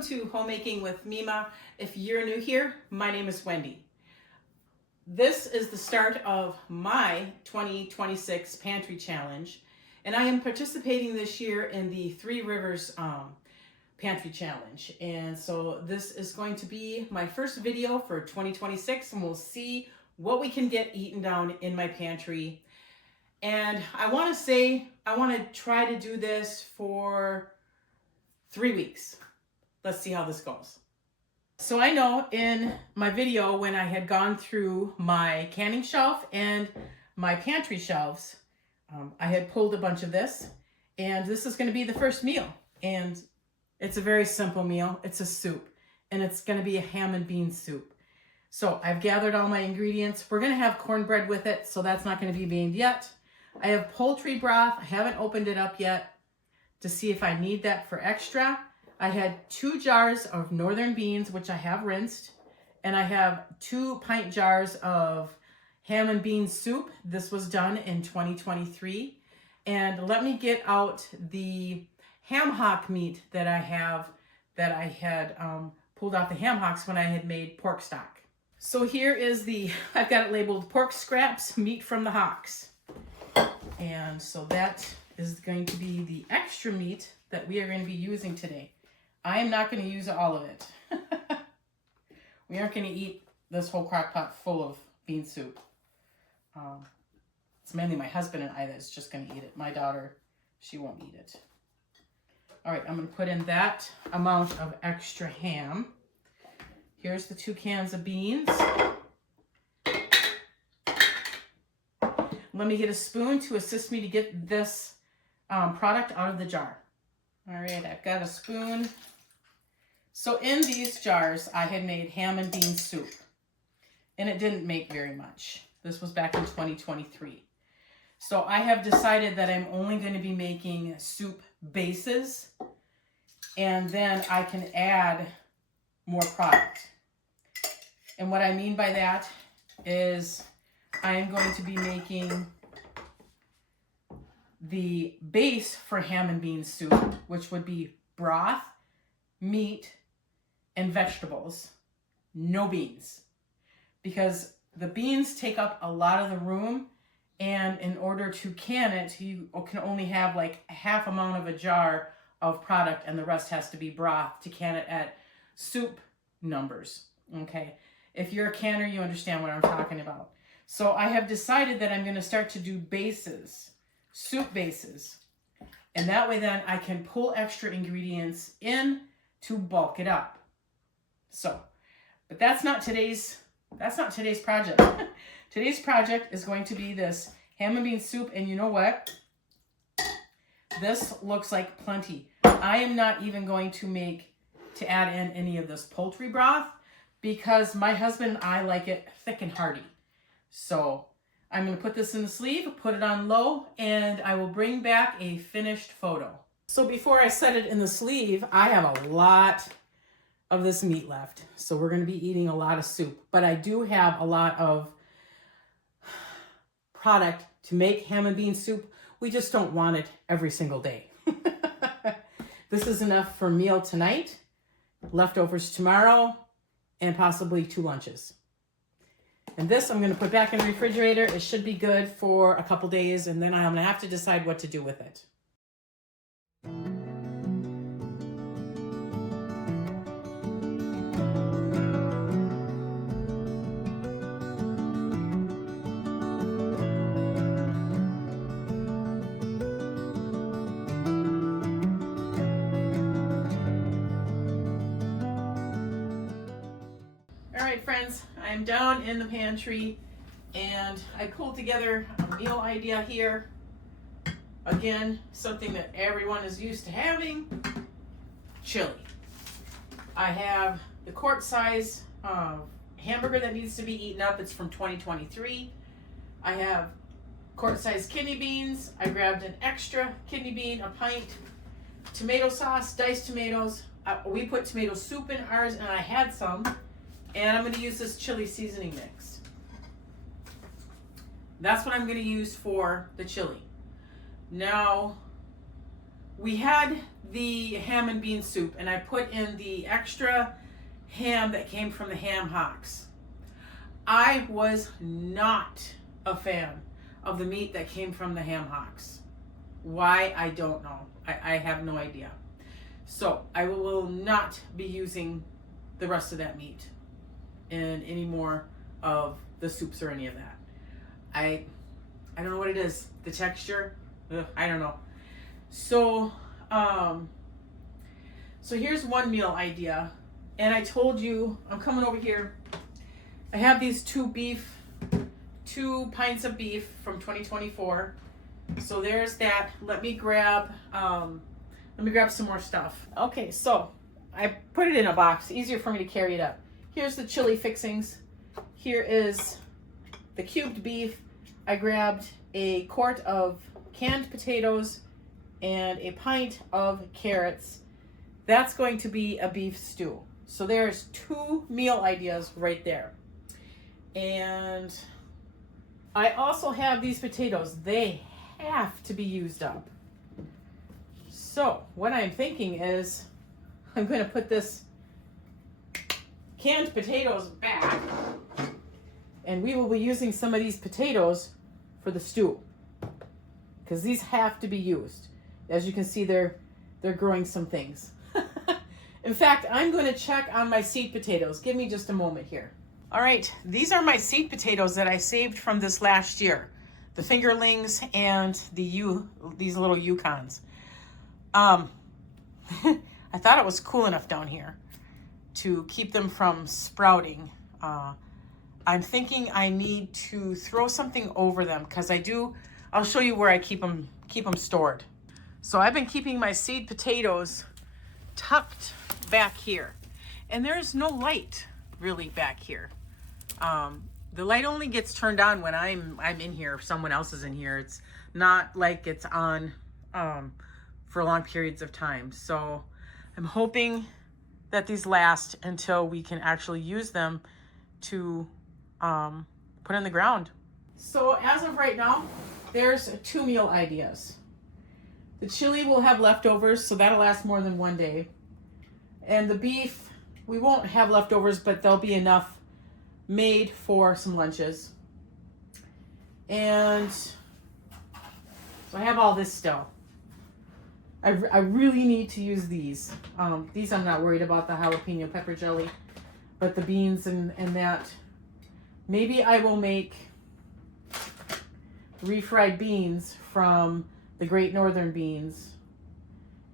Welcome to Homemaking with Mima. If you're new here, my name is Wendy. This is the start of my 2026 Pantry Challenge, and I am participating this year in the Three Rivers Pantry Challenge. And so this is going to be my first video for 2026, and we'll see what we can get eaten down in my pantry. And I want to try to do this for 3 weeks. Let's see how this goes. So I know in my video when I had gone through my canning shelf and my pantry shelves, I had pulled a bunch of this, and this is going to be the first meal. And it's a very simple meal. It's a soup, and it's going to be a ham and bean soup. So I've gathered all my ingredients. We're going to have cornbread with it, so that's not going to be made yet. I have poultry broth. I haven't opened it up yet to see if I need that for extra. I had 2 jars of northern beans, which I have rinsed, and I have 2 pint jars of ham and bean soup. This was done in 2023. And let me get out the ham hock meat that I had pulled out the ham hocks when I had made pork stock. So here is I've got it labeled pork scraps, meat from the hocks. And so that is going to be the extra meat that we are going to be using today. I am not going to use all of it. We aren't going to eat this whole crock pot full of bean soup. It's mainly my husband and I that's just going to eat it. My daughter, she won't eat it. All right, I'm going to put in that amount of extra ham. Here's the 2 cans of beans. Let me get a spoon to assist me to get this product out of the jar. All right, I've got a spoon. So in these jars, I had made ham and bean soup, and it didn't make very much. This was back in 2023. So I have decided that I'm only going to be making soup bases, and then I can add more product. And what I mean by that is I am going to be making the base for ham and bean soup, which would be broth, meat, and vegetables. No beans. Because the beans take up a lot of the room, and in order to can it, you can only have like half amount of a jar of product, and the rest has to be broth to can it at soup numbers. Okay? If you're a canner, you understand what I'm talking about. So I have decided that I'm going to start to do bases, soup bases. And that way then I can pull extra ingredients in to bulk it up. So, but that's not today's project. Today's project is going to be this ham and bean soup, and you know what? This looks like plenty. I am not even going to add in any of this poultry broth because my husband and I like it thick and hearty. So I'm going to put this in the sleeve, put it on low, and I will bring back a finished photo. So before I set it in the sleeve, I have a lot of this meat left. So we're going to be eating a lot of soup. But I do have a lot of product to make ham and bean soup. We just don't want it every single day. This is enough for a meal tonight, leftovers tomorrow, and possibly 2 lunches. And this I'm going to put back in the refrigerator. It should be good for a couple days, and then I'm going to have to decide what to do with it. All right, friends, I'm down in the pantry, and I pulled together a meal idea here. Again, something that everyone is used to having, chili. I have the quart size hamburger that needs to be eaten up. It's from 2023. I have quart size kidney beans. I grabbed an extra kidney bean, a pint, tomato sauce, diced tomatoes. We put tomato soup in ours, and I had some. And I'm going to use this chili seasoning mix. That's what I'm going to use for the chili. Now, we had the ham and bean soup, and I put in the extra ham that came from the ham hocks. I was not a fan of the meat that came from the ham hocks. Why, I don't know. I have no idea. So I will not be using the rest of that meat in any more of the soups or any of that. I don't know what it is. The texture, I don't know. So so here's one meal idea. And I told you, I'm coming over here. I have these 2 pints of beef from 2024. So there's that. Let me grab some more stuff. Okay, so I put it in a box. Easier for me to carry it up. Here's the chili fixings. Here is the cubed beef. I grabbed a quart of canned potatoes and a pint of carrots. That's going to be a beef stew. So there's 2 meal ideas right there. And I also have these potatoes. They have to be used up. So what I'm thinking is I'm going to put this canned potatoes back, and we will be using some of these potatoes for the stew, because these have to be used. As you can see, they're growing some things. In fact, I'm going to check on my seed potatoes. Give me just a moment here. All right, these are my seed potatoes that I saved from this last year. The fingerlings and these little Yukons. I thought it was cool enough down here to keep them from sprouting. I'm thinking I need to throw something over them, because I'll show you where I keep them stored. So I've been keeping my seed potatoes tucked back here, and there's no light really back here. The light only gets turned on when I'm in here, if someone else is in here. It's not like it's on for long periods of time. So I'm hoping that these last until we can actually use them to put in the ground. So as of right now, there's 2 meal ideas. The chili will have leftovers, so that'll last more than 1 day. And the beef, we won't have leftovers, but there'll be enough made for some lunches. And so I have all this still. I really need to use these. These I'm not worried about, the jalapeno pepper jelly, but the beans and that. Maybe I will make refried beans from the Great Northern beans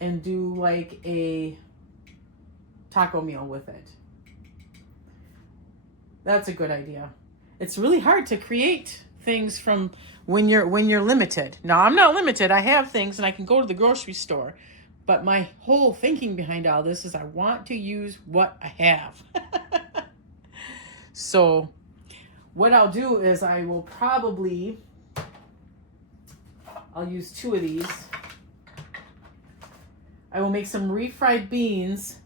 and do like a taco meal with it. That's a good idea. It's really hard to create things from when you're limited. Now, I'm not limited. I have things and I can go to the grocery store. But my whole thinking behind all this is I want to use what I have. So what I'll do is I'll use 2 of these. I will make some refried beans.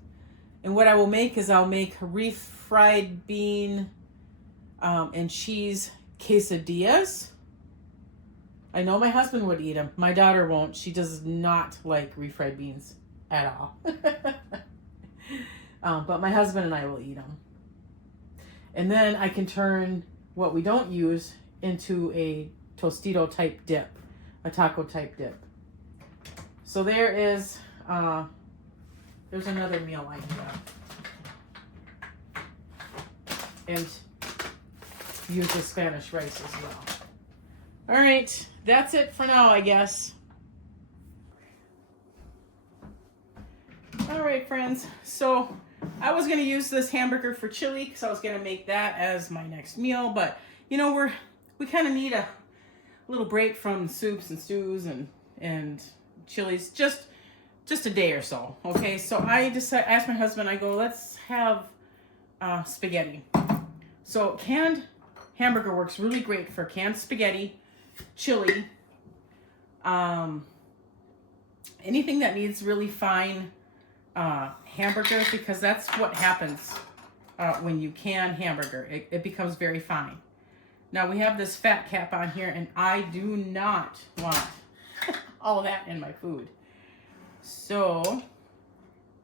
And what I will make is I'll make refried bean and cheese quesadillas. I know my husband would eat them. My daughter won't. She does not like refried beans at all. But my husband and I will eat them. And then I can turn what we don't use into a Tostito type dip, a taco type dip. So there's another meal idea. And use the Spanish rice as well. All right, that's it for now, I guess. All right, friends. So I was going to use this hamburger for chili because I was going to make that as my next meal. But, you know, we kind of need a little break from soups and stews and chilies. Just a day or so, okay? So I asked my husband, I go, let's have spaghetti. So canned hamburger works really great for canned spaghetti, chili, anything that needs really fine hamburger, because that's what happens when you can hamburger. It becomes very fine. Now we have this fat cap on here, and I do not want all of that in my food. So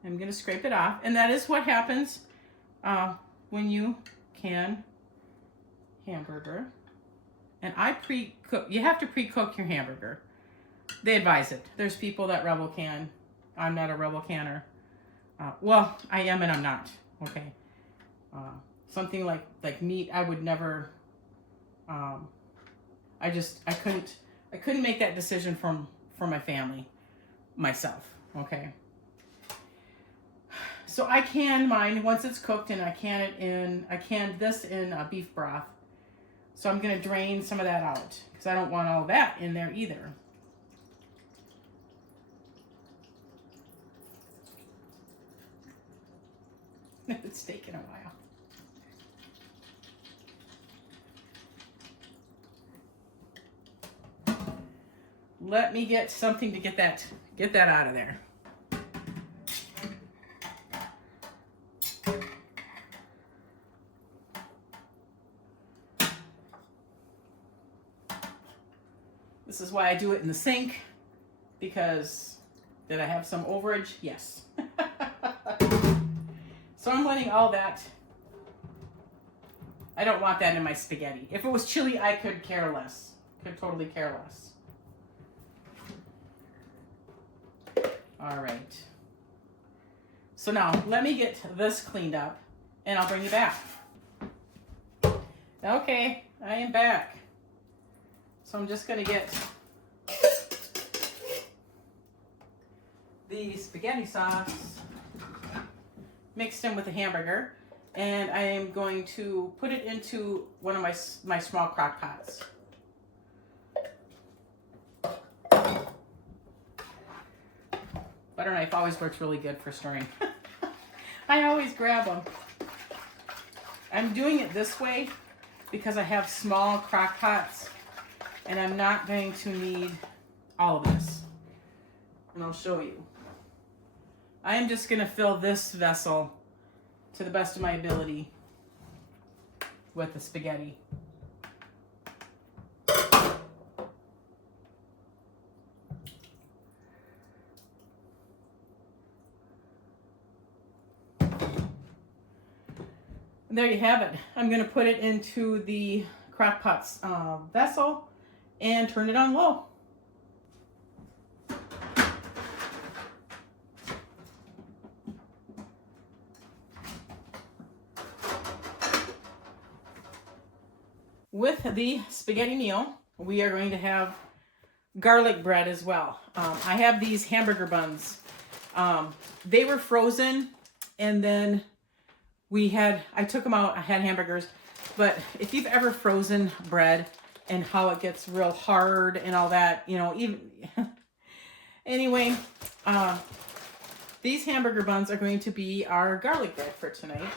I'm going to scrape it off. And that is what happens when you can hamburger. And I pre-cook. You have to pre-cook your hamburger. They advise it. There's people that rebel can. I'm not a rebel canner. Well, I am and I'm not. Okay. Something like meat, I would never. I couldn't make that decision for my family, myself. Okay. So I can mine once it's cooked, and I canned this in beef broth. So I'm going to drain some of that out because I don't want all that in there either. It's taken a while. Let me get something to get that out of there. This is why I do it in the sink, because did I have some overage? Yes. So I'm letting all that, I don't want that in my spaghetti. If it was chili, I could care less. Could totally care less. All right. So now let me get this cleaned up and I'll bring you back. Okay, I am back. So I'm just gonna get the spaghetti sauce mixed in with the hamburger, and I am going to put it into one of my small crock pots. Butter knife always works really good for stirring. I always grab them. I'm doing it this way because I have small crock pots and I'm not going to need all of this. And I'll show you. I am just going to fill this vessel to the best of my ability with the spaghetti. And there you have it. I'm going to put it into the crock pot's vessel and turn it on low. With the spaghetti meal, we are going to have garlic bread as well. I have these hamburger buns. They were frozen, and then I took them out. I had hamburgers, but if you've ever frozen bread and how it gets real hard and all that, you know, even anyway, these hamburger buns are going to be our garlic bread for tonight.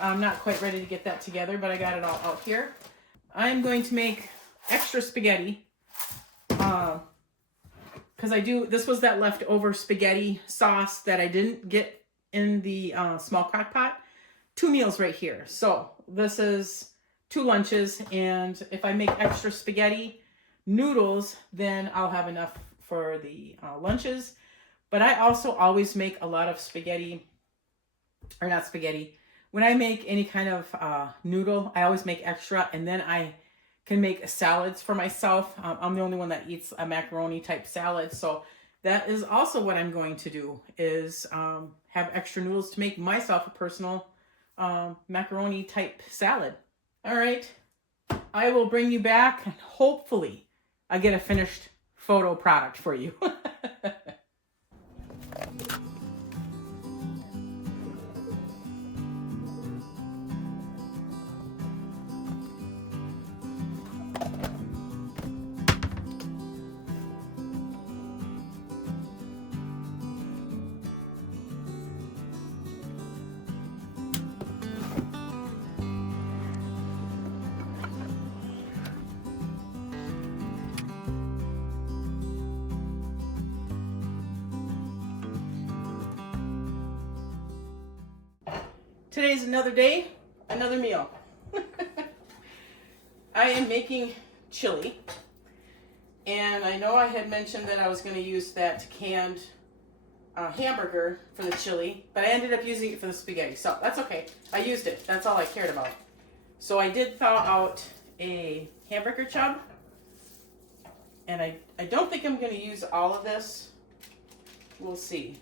I'm not quite ready to get that together, but I got it all out here. I'm going to make extra spaghetti because this was that leftover spaghetti sauce that I didn't get in the small crock pot. 2 meals right here. So this is 2 lunches, and if I make extra spaghetti noodles, then I'll have enough for the lunches. But I also always make a lot of spaghetti, or not spaghetti. When I make any kind of noodle, I always make extra, and then I can make salads for myself. I'm the only one that eats a macaroni type salad, so that is also what I'm going to do, is have extra noodles to make myself a personal macaroni type salad. All right, I will bring you back, and hopefully I get a finished photo product for you. Today's another day, another meal. I am making chili, and I know I had mentioned that I was going to use that canned hamburger for the chili, but I ended up using it for the spaghetti, so that's okay. I used it. That's all I cared about. So I did thaw out a hamburger chub, and I don't think I'm going to use all of this. We'll see.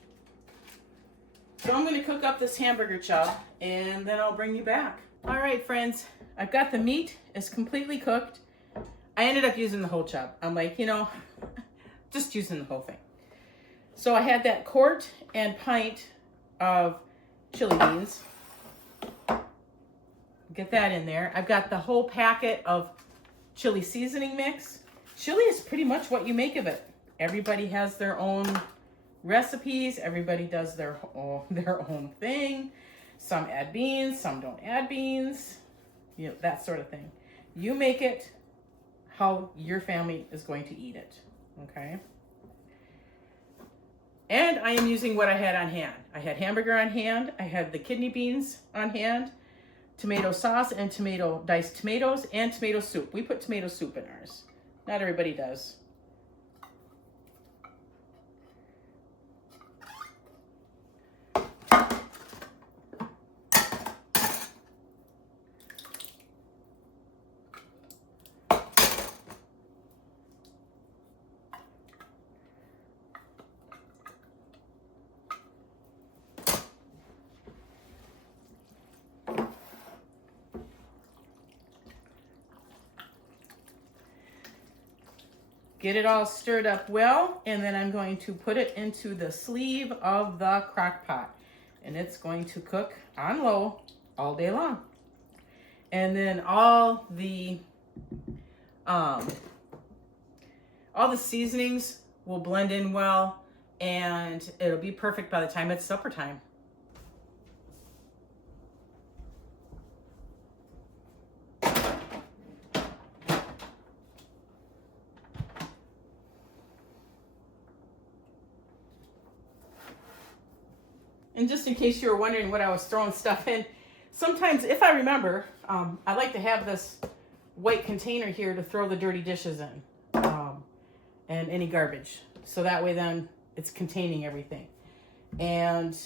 So I'm going to cook up this hamburger chub, and then I'll bring you back. All right, friends, I've got the meat. It's completely cooked. I ended up using the whole chub. I'm like, you know, just using the whole thing. So I had that quart and pint of chili beans. Get that in there. I've got the whole packet of chili seasoning mix. Chili is pretty much what you make of it. Everybody has their own recipes. Everybody does their own thing. Some add beans, some don't add beans. You know, that sort of thing. You make it how your family is going to eat it. Okay? And I am using what I had on hand. I had hamburger on hand. I had the kidney beans on hand, tomato sauce and diced tomatoes, and tomato soup. We put tomato soup in ours. Not everybody does. Get it all stirred up well, and then I'm going to put it into the sleeve of the crock pot. And it's going to cook on low all day long. And then all the seasonings will blend in well, and it'll be perfect by the time it's supper time. And just in case you were wondering what I was throwing stuff in, sometimes if I remember, I like to have this white container here to throw the dirty dishes in and any garbage. So that way then it's containing everything. And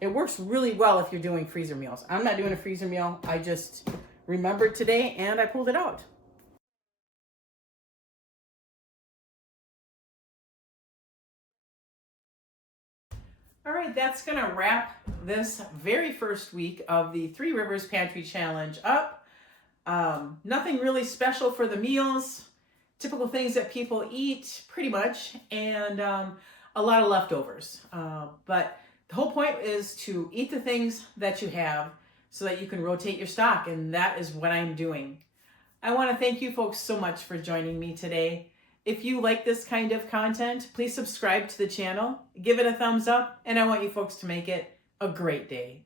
it works really well if you're doing freezer meals. I'm not doing a freezer meal. I just remembered today and I pulled it out. All right, that's gonna wrap this very first week of the Three Rivers Pantry Challenge up. Nothing really special for the meals, typical things that people eat pretty much, and a lot of leftovers. But the whole point is to eat the things that you have so that you can rotate your stock, and that is what I'm doing. I wanna thank you folks so much for joining me today. If you like this kind of content, please subscribe to the channel, give it a thumbs up, and I want you folks to make it a great day.